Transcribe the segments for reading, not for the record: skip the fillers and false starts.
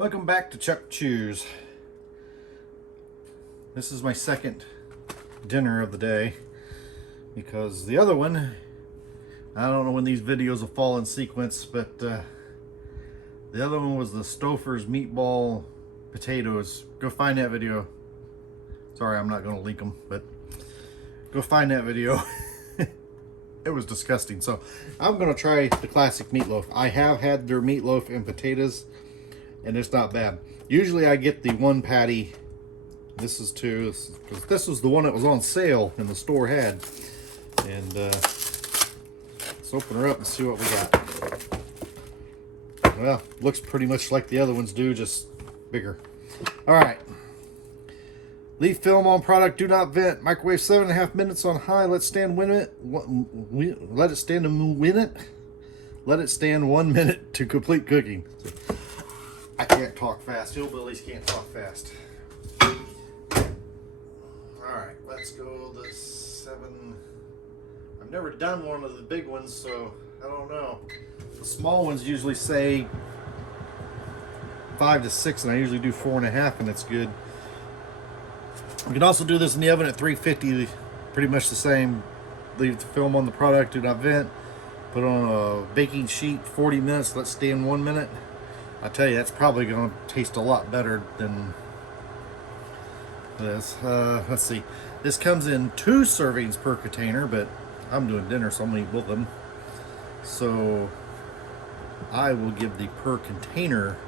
Welcome back to Chuck Chews. This is my second dinner of the day because the other one, I don't know when these videos will fall in sequence, but the other one was the Stouffer's meatball potatoes. Go find that video. Sorry, I'm not going to link them, but go find that video. It was disgusting. So I'm going to try the classic meatloaf. I have had their meatloaf and potatoes, and it's not bad. Usually I get the one patty. This is two, because this was the one that was on sale and the store had. And let's open her up and see what we got. Well, looks pretty much like the other ones do, just bigger. All right. Leave film on product, do not vent. Microwave 7.5 minutes on high. Let stand win it. Let it stand a minute. Let it stand 1 minute to complete cooking. I can't talk fast. Hillbillies can't talk fast. Alright, let's go the 7. I've never done one of the big ones, so I don't know. The small ones usually say 5 to 6, and I usually do 4.5, and it's good. You can also do this in the oven at 350, pretty much the same. Leave the film on the product, do not vent. Put on a baking sheet, 40 minutes, let stand 1 minute. I tell you, that's probably going to taste a lot better than this. Let's see. This comes in 2 servings per container, but I'm doing dinner, so I'm going to eat both of them. So I will give the per container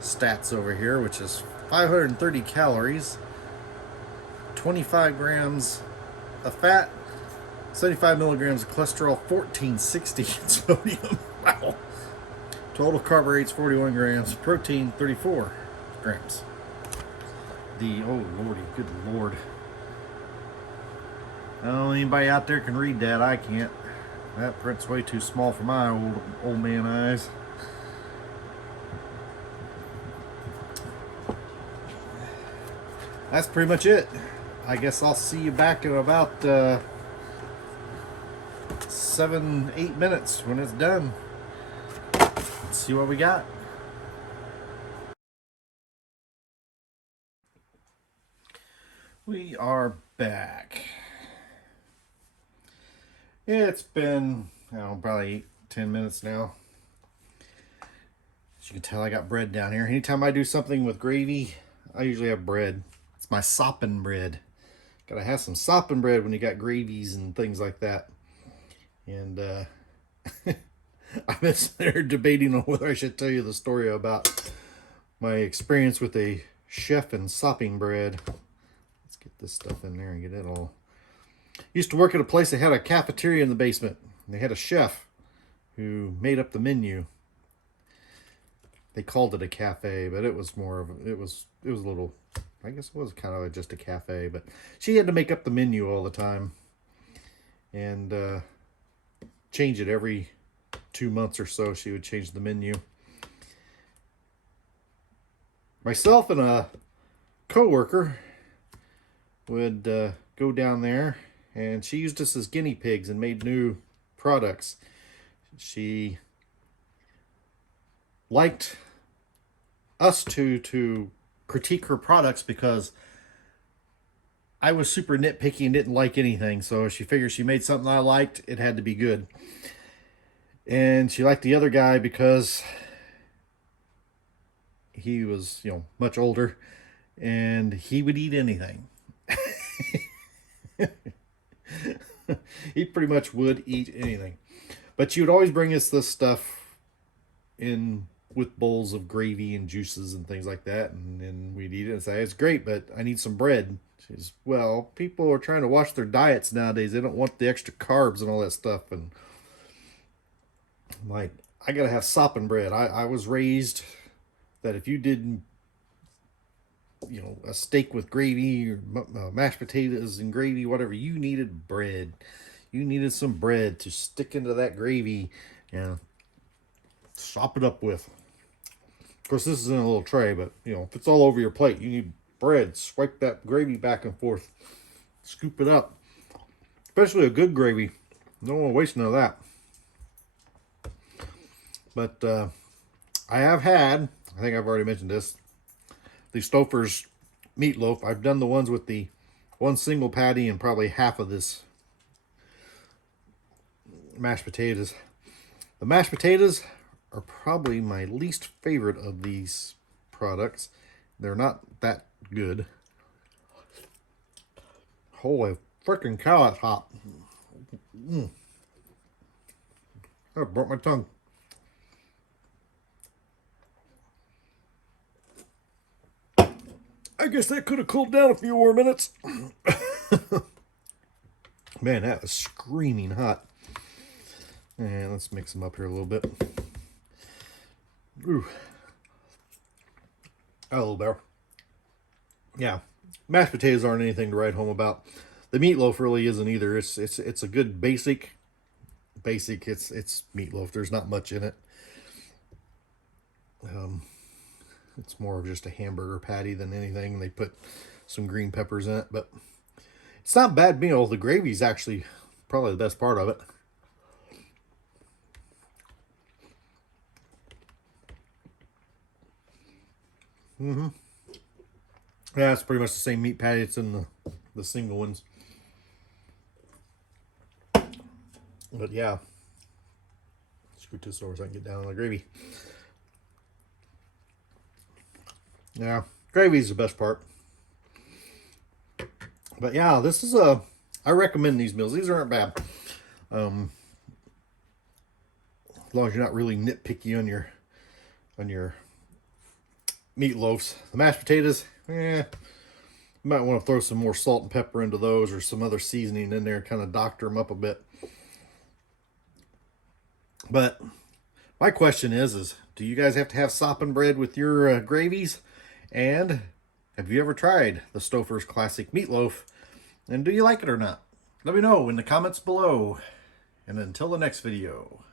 stats over here, which is 530 calories. 25 grams of fat, 75 milligrams of cholesterol, 1460 in sodium. Wow. Total carbohydrates 41 grams, protein 34 grams. Oh lordy, good lord. I don't know anybody out there can read that. I can't. That print's way too small for my old man eyes. That's pretty much it. I guess I'll see you back in about 7-8 minutes when it's done. Let's see what we got. We are back. It's been, probably 8-10 minutes now. As you can tell, I got bread down here. Anytime I do something with gravy, I usually have bread. It's my sopping bread. Gotta have some sopping bread when you got gravies and things like that. And I've been there debating on whether I should tell you the story about my experience with a chef and sopping bread. Let's get this stuff in there and get it all. Used to work at a place that had a cafeteria in the basement. They had a chef who made up the menu. They called it a cafe, but it was more of it was a little, I guess it was kind of just a cafe, but she had to make up the menu all the time and change it every 2 months or so. She would change the menu. Myself and a co-worker would go down there, and she used us as guinea pigs and made new products. She liked us to critique her products because I was super nitpicky and didn't like anything. So she figured she made something I liked, it had to be good. And she liked the other guy because he was, much older, and he would eat anything. He pretty much would eat anything. But she would always bring us this stuff in with bowls of gravy and juices and things like that, and then we'd eat it and say, it's great, but I need some bread. She says, well, people are trying to watch their diets nowadays. They don't want the extra carbs and all that stuff. And I'm like, I gotta have sopping bread. I was raised that if you did a steak with gravy or mashed potatoes and gravy, whatever, you needed bread. You needed some bread to stick into that gravy and sop it up with. Of course, this is in a little tray, but if it's all over your plate, you need bread. Swipe that gravy back and forth. Scoop it up. Especially a good gravy. Don't want to waste none of that. But I have had I think I've already mentioned this. The Stouffer's meatloaf. I've done the ones with the one single patty and probably half of this mashed potatoes. The mashed potatoes are probably my least favorite of these products. They're not that good. Holy freaking cow, that's hot. That broke my tongue. I guess that could have cooled down a few more minutes. Man, that was screaming hot. And let's mix them up here a little bit. Ooh. A little better. Yeah, mashed potatoes aren't anything to write home about. The meatloaf really isn't either. It's a good basic. It's meatloaf. There's not much in it. It's more of just a hamburger patty than anything. They put some green peppers in it, but it's not a bad meal. The gravy's actually probably the best part of it. Yeah, it's pretty much the same meat patty. It's in the single ones. But yeah, scoot this over so I can get down on the gravy. Yeah, gravy's the best part. But yeah, this is I recommend these meals. These aren't bad. As long as you're not really nitpicky on your meatloafs. The mashed potatoes, you might want to throw some more salt and pepper into those or some other seasoning in there, kind of doctor them up a bit. But my question is do you guys have to have sopping bread with your gravies? And have you ever tried the Stouffer's Classic Meatloaf? And do you like it or not? Let me know in the comments below. And until the next video.